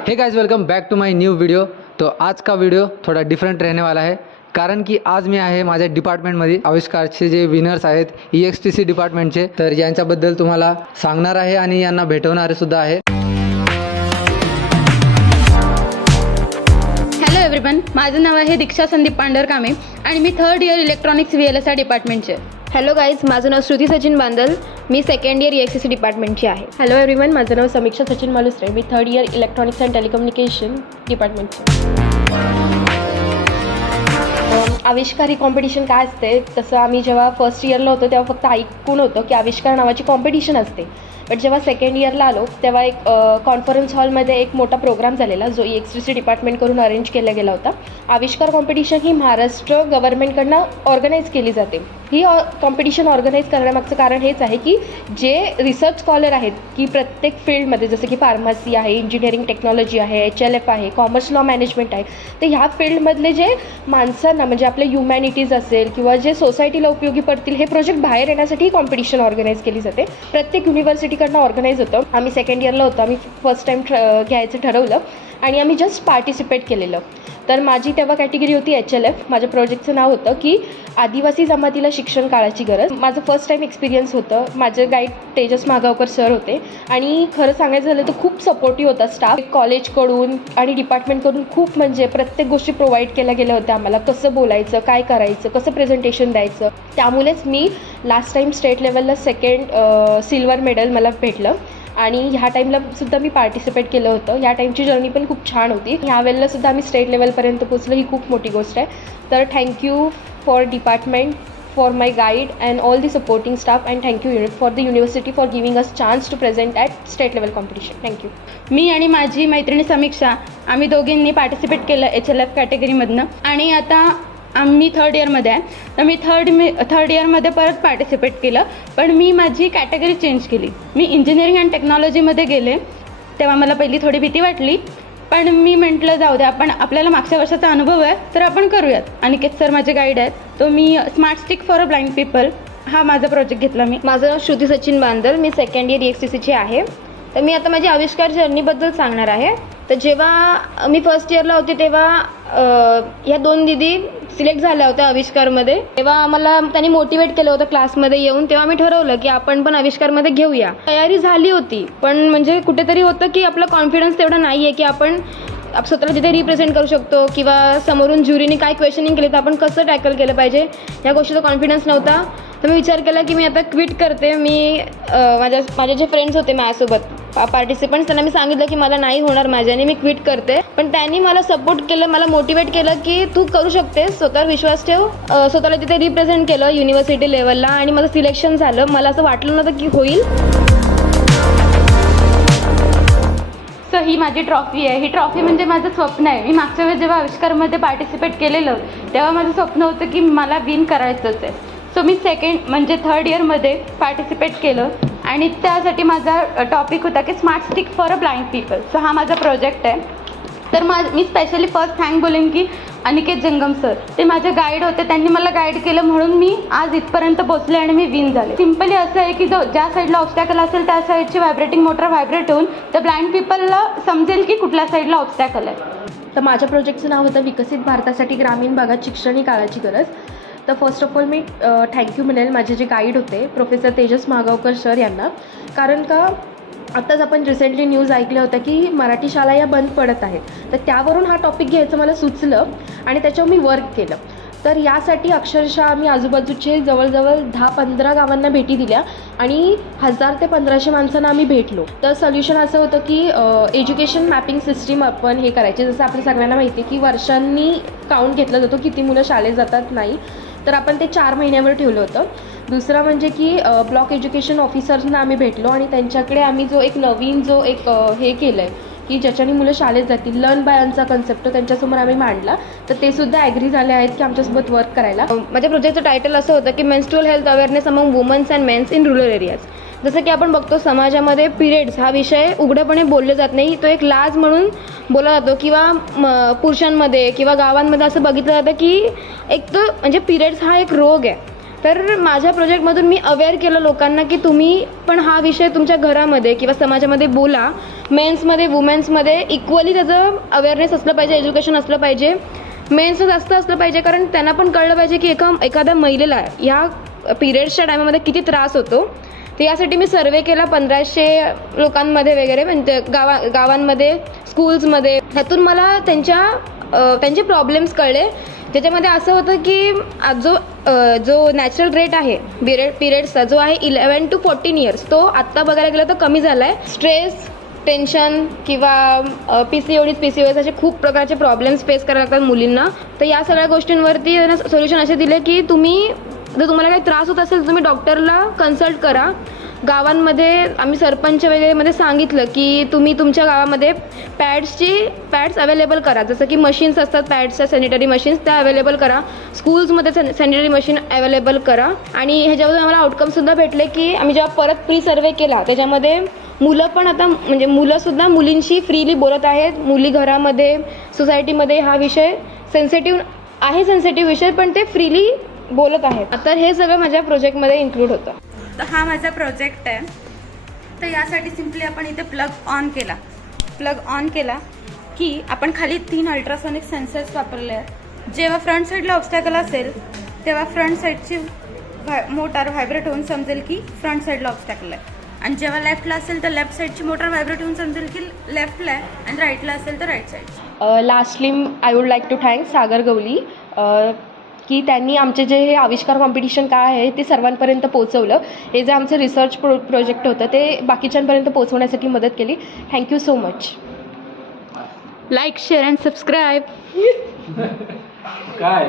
हे guys, welcome back to my new video. तो आज का वीडियो थोड़ा डिफरेंट रहने वाला है, कारण की आज मी आहे माझ्या डिपार्टमेंटमध्ये आविष्कारचे जे विनर्स आहेत EXTC डिपार्टमेंटचे, तर यांच्याबद्दल तुम्हाला सांगणार आहे आणि यांना भेटवणार सुद्धा आहे। हॅलो एव्हरीवन, माझं नाव आहे दीक्षा संदीप पांढरकामे आणि मी 3rd इयर इलेक्ट्रॉनिक्स VLSI डिपार्टमेंटचे। हॅलो गाईज, माझं नाव श्रुती सचिन बांदल, मी 2nd इयर EXTC डिपार्टमेंटची आहे। हॅलो एव्हरीवन, माझं नाव समीक्षा सचिन मालुसरे, मी 3rd year electronics and telecommunication डिपार्टमेंटचे। आविष्कार ही कॉम्पिटिशन काय असते, तसं आम्ही जेव्हा फर्स्ट इयरला होतो तेव्हा फक्त ऐकून होतं की आविष्कार नावाची कॉम्पिटिशन असते, बट जेव्हा 2nd इयरला आलो तेव्हा एक कॉन्फरन्स हॉलमध्ये एक मोठा प्रोग्राम झालेला जो EXTC डिपार्टमेंटकडून अरेंज केला गेला होता। आविष्कार कॉम्पिटिशन ही महाराष्ट्र गव्हर्नमेंटकडनं ऑर्गनाईज केली जाते। ही कॉम्पिटिशन ऑर्गनाईज करण्यामागचं कारण हेच आहे की जे रिसर्च स्कॉलर आहेत की प्रत्येक फील्डमध्ये, जसं की फार्मसी आहे, इंजिनिअरिंग टेक्नॉलॉजी आहे, HLF आहे, कॉमर्स लॉ मॅनेजमेंट आहे, तर ह्या फील्डमधले जे माणसांना म्हणजे आपले ह्युमॅनिटीज असेल किंवा जे सोसायटीला उपयोगी पडतील हे प्रोजेक्ट बाहेर येण्यासाठी ही कॉम्पिटिशन ऑर्गनाईज केली जाते। प्रत्येक युनिव्हर्सिटीकडनं ऑर्गनाईज होतं। आम्ही 2nd इयरला होतो, आम्ही फर्स्ट टाईम घ्यायचं ठरवलं आणि आम्ही जस्ट पार्टिसिपेट केलेलं। तर माझी तेव्हा कॅटेगरी होती HLF। माझ्या प्रोजेक्टचं नाव होतं की आदिवासी जमातीला शिक्षण काळाची गरज। माझं फर्स्ट टाईम एक्सपिरियन्स होतं। माझे गाईड तेजस मागावकर सर होते आणि खरं सांगायचं झालं तर खूप सपोर्टिव्ह होता स्टाफ कॉलेजकडून आणि डिपार्टमेंटकडून। खूप म्हणजे प्रत्येक गोष्टी प्रोव्हाइड केल्या गेल्या होत्या आम्हाला, कसं बोलायचं, काय करायचं, कसं प्रेझेंटेशन द्यायचं। त्यामुळेच मी लास्ट टाईम स्टेट लेवलला 2nd सिल्वर मेडल मला भेटलं आणि ह्या टाईमला सुद्धा मी पार्टिसिपेट केलं होतं। ह्या टाईमची जर्नी पण खूप छान होती। ह्या वेळेला सुद्धा आम्ही स्टेट लेवलपर्यंत पोचलो, ही खूप मोठी गोष्ट आहे। तर thank you for department, for my guide and all the supporting staff, and thank you for the university for giving us chance to present at state level competition. Thank you. मी आणि माझी मैत्रिणी समीक्षा आम्ही दोघींनी पार्टिसिपेट केलं HLF कॅटेगरीमधनं आणि आता आम्ही 3rd इयरमध्ये आहे, तर मी थर्ड इयरमध्ये परत पार्टिसिपेट केलं, पण मी माझी कॅटेगरी चेंज केली। मी इंजिनिअरिंग अँड टेक्नॉलॉजीमध्ये गेले। तेव्हा मला पहिली थोडी भीती वाटली, पण मी म्हटलं जाऊ दे, आपण आपल्याला मागच्या वर्षाचा अनुभव आहे तर आपण करूयात। अनिकेत सर माझे गाईड आहेत, तो मी smart stick for a blind people हा माझा प्रोजेक्ट घेतला मी। माझं नाव श्रुती सचिन बांदल, मी 2nd इयर EXTCची आहे। तर मी आता माझी आविष्कार जर्नीबद्दल सांगणार आहे। तर जेव्हा मी फर्स्ट इयरला होते तेव्हा ह्या 2 दीदी सिलेक्ट झाल्या होत्या आविष्कारमध्ये। तेव्हा आम्हाला त्यांनी मोटिवेट केलं होतं क्लासमध्ये येऊन, तेव्हा आम्ही ठरवलं की आपण पण आविष्कारमध्ये घेऊया। तयारी झाली होती, पण म्हणजे कुठेतरी होतं की आपला कॉन्फिडन्स तेवढा नाही आहे की आपण स्वतःला तिथे रिप्रेझेंट करू शकतो किंवा समोरून ज्युरीने काय क्वेश्चनिंग केले तर आपण कसं टॅकल केलं पाहिजे, या गोष्टीचा कॉन्फिडन्स नव्हता। तर मी विचार केला की मी आता क्विट करते। मी माझे जे फ्रेंड्स होते माझ्यासोबत पार्टिसिपंट्स, त्यांना मी सांगितलं की मला नाही होणार माझ्याने, मी क्विट करते। पण त्यांनी मला सपोर्ट केलं, मला मोटिवेट केलं की तू करू शकतेस, स्वतःवर विश्वास ठेव। स्वतःला तिथे रिप्रेझेंट केलं युनिव्हर्सिटी लेवलला आणि माझं सिलेक्शन झालं। मला असं वाटलं नव्हतं की होईल। सो ही माझी ट्रॉफी आहे। ही ट्रॉफी म्हणजे माझं स्वप्न आहे। मी मागच्या वेळेस जेव्हा आविष्कारमध्ये पार्टिसिपेट केलेलं तेव्हा माझं स्वप्न होतं की मला विन करायचंच आहे। सो मी 3rd इयरमध्ये पार्टिसिपेट केलं आणि त्यासाठी माझा टॉपिक होता की smart stick for a blind people. So हा माझा प्रोजेक्ट आहे। तर मी स्पेशली फर्स्ट थँक बोलेन की अनिकेत जंगम सर, ते माझे गाईड होते, त्यांनी मला गाईड केलं म्हणून मी आज इथपर्यंत पोहोचले आणि मी विन झाले। सिम्पली असं आहे की ज्या साईडला ऑब्स्टॅकल असेल त्या साईडची व्हायब्रेटिंग मोटर व्हायब्रेट होऊन त्या ब्लाइंड पीपलला समजेल की कुठल्या साईडला ऑब्स्टॅकल आहे। तर माझ्या प्रोजेक्टचं नाव होतं विकसित भारतासाठी ग्रामीण भागात शिक्षण ही काळाची गरज। तर first of all me thank you म्हणेल माझे जे गाईड होते प्रोफेसर तेजस मागावकर सर यांना, कारण का आत्ताच आपण रिसेंटली न्यूज ऐकल्या होत्या की मराठी शाळा या बंद पडत आहेत, तर त्यावरून हा टॉपिक घ्यायचं मला सुचलं आणि त्याच्यावर मी वर्क केलं। तर यासाठी अक्षरशः आम्ही आजूबाजूचे जवळजवळ 10-15 गावांना भेटी दिल्या आणि 1000 ते 1500 माणसांना आम्ही भेटलो। तर सोल्युशन असं होतं की एज्युकेशन मॅपिंग सिस्टीम आपण हे करायचे। जसं आपल्या सगळ्यांना माहिती आहे की वर्षांनी काउंट घेतला जातो किती मुलं शाळेत जातात नाही, तर आपण ते 4 महिन्यावर ठेवलं होतं। दुसरं म्हणजे की ब्लॉक एज्युकेशन ऑफिसर्सना आम्ही भेटलो आणि त्यांच्याकडे आम्ही नवीन हे केलं आहे की ज्याच्याने मुलं शाळेत जातील, लर्न बाय अर्नचा कन्सेप्ट त्यांच्यासमोर आम्ही मांडला, तर ते सुद्धा ॲग्री झाले आहेत की आमच्यासोबत वर्क करायला। माझ्या प्रोजेक्टचं टायटल असं होतं की menstrual health awareness among womens and mens in rural areas. जसं की आपण बघतो समाजामध्ये पिरियड्स हा विषय उघडपणे बोलले जात नाही, तो एक लाज म्हणून बोलला जातो किंवा पुरुषांमध्ये किंवा गावांमध्ये असं बघितलं जातं की एक तो म्हणजे पिरियड्स हा एक रोग आहे। तर माझ्या प्रोजेक्टमधून मी अवेअर केलं लोकांना की तुम्ही पण हा विषय तुमच्या घरामध्ये किंवा समाजामध्ये बोला, मेन्समध्ये वुमेन्समध्ये इक्वली त्याचं अवेअरनेस असलं पाहिजे, एज्युकेशन असलं पाहिजे. मेन्सचं जास्त असलं पाहिजे, कारण त्यांना पण कळलं पाहिजे की एखाद्या महिलेला ह्या पिरियड्सच्या टायमामध्ये किती त्रास होतो. तर यासाठी मी सर्वे केला 1500 लोकांमध्ये वगैरे, म्हणजे गावांमध्ये, स्कूल्समध्ये. त्यातून मला त्यांचे प्रॉब्लेम्स कळले. त्याच्यामध्ये असं होतं की जो नॅचरल रेट आहे पिरियड्सचा, जो आहे 11 to 14 इयर्स, तो आत्ता बघायला गेलं तर कमी झाला आहे. स्ट्रेस, टेन्शन किंवा PCOS असे खूप प्रकारचे प्रॉब्लेम्स फेस करायला लागतात मुलींना. तर या सगळ्या गोष्टींवरती सोल्युशन असे दिले की जर तुम्हाला काही त्रास होत असेल तुम्ही डॉक्टरला कन्सल्ट करा. गावांमध्ये आम्ही सरपंच वगैरेमध्ये सांगितलं की तुम्ही तुमच्या गावामध्ये पॅड्स अवेलेबल करा, जसं की मशीन्स असतात पॅड्सच्या, सॅनिटरी मशीन्स, त्या अवेलेबल करा. स्कूल्समध्ये सॅनिटरी मशीन अवेलेबल करा. आणि ह्याच्यामध्ये आम्हाला आउटकमसुद्धा भेटले की आम्ही जेव्हा परत प्री सर्वे केला त्याच्यामध्ये मुलं पण आता म्हणजे मुलंसुद्धा मुलींशी फ्रीली बोलत आहेत. मुली घरामध्ये, सोसायटीमध्ये हा विषय सेन्सिटिव्ह विषय, पण ते फ्रीली बोलत आहेत. आता हे सगळं माझ्या प्रोजेक्टमध्ये इन्क्लूड होतं. तर हा माझा प्रोजेक्ट आहे. तर यासाठी सिम्पली आपण इथे प्लग ऑन केला की आपण खाली 3 अल्ट्रासॉनिक सेन्सर्स वापरले आहेत. जेव्हा फ्रंट साईडला ऑब्स्टॅकल असेल तेव्हा फ्रंट साईडची मोटार व्हायब्रेट होऊन समजेल की फ्रंट साईडला ऑब्स्टॅकल आहे, आणि जेव्हा लेफ्टला असेल तर लेफ्ट साईडची मोटार व्हायब्रेट होऊन समजेल की लेफ्टला आहे, आणि राईटला असेल तर right side. Lastly I would like to thank Sagar Gawali की त्यांनी आमचे जे हे आविष्कार कॉम्पिटिशन काय आहे ते सर्वांपर्यंत पोहोचवलं. हे जे आमचं रिसर्च प्रोजेक्ट होतं ते बाकीच्यांपर्यंत पोहोचवण्यासाठी मदत केली. Thank you so much. Like, share and subscribe. काय